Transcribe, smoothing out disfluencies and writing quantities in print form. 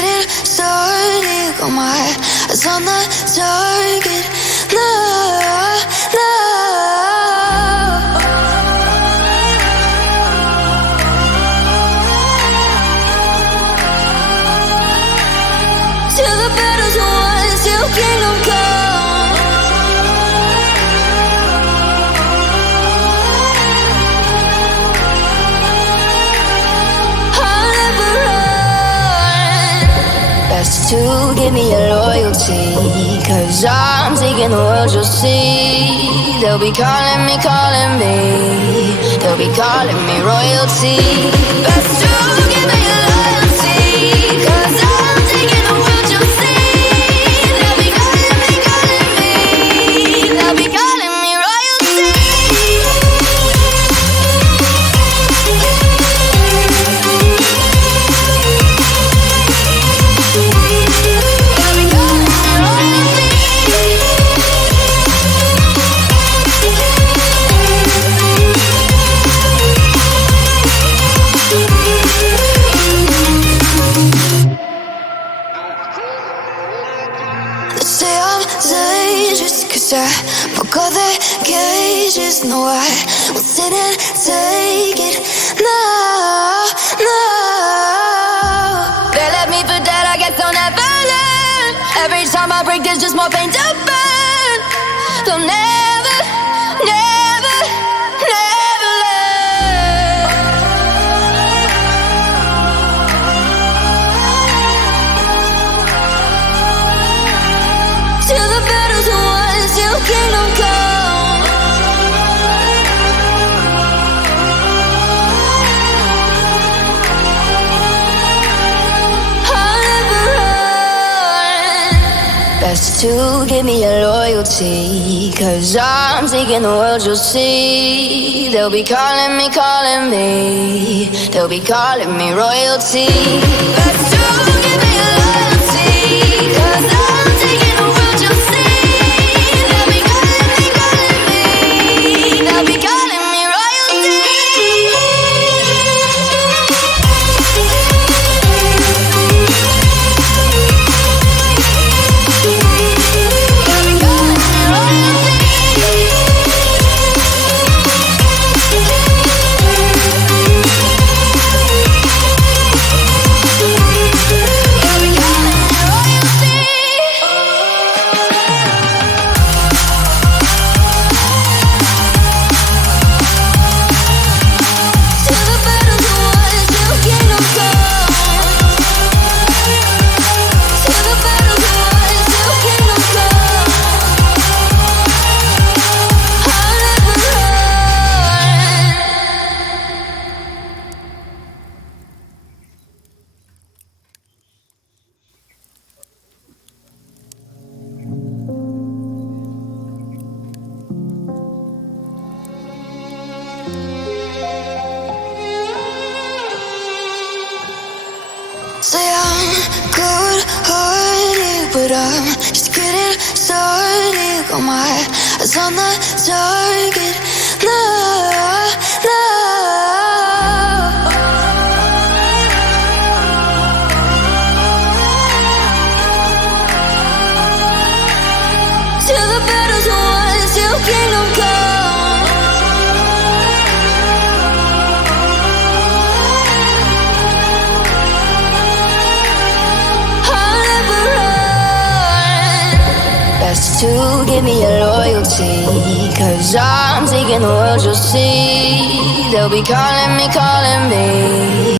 getting started. Got my eyes on the target. No, no. Till the battle's won, till kingdom come. I'll never run. Best to give me your loyalty, 'cause I'm taking the world, you'll see. They'll be calling me, they'll be calling me royalty. Best to give me your loyalty, 'cause I'm taking the world, you'll see. They'll be calling me, they'll be calling me royalty. They say I'm dangerous, 'cause I broke all the cages. No, I won't sit and take it. No, no. They left me for dead, I guess I'll never learn. Every time I break, there's just more pain to burn. They'll never, never, never learn. Till the battle's won, till kingdom come. I'll never run. Best to give me your loyalty, 'cause I'm taking the world, you'll see. They'll be calling me, they'll be calling me royalty. Best to give me your loyalty, 'cause I'm taking the world, you'll see. They'll be calling me, they'll be calling me royalty. Say I'm good-hearted, but I'm just getting started. Got my eyes on the target. No, no. Till the battle's won, till kingdom come. I'll never run. Best to give me your loyalty, 'cause I'm taking the world, you'll see. They'll be calling me,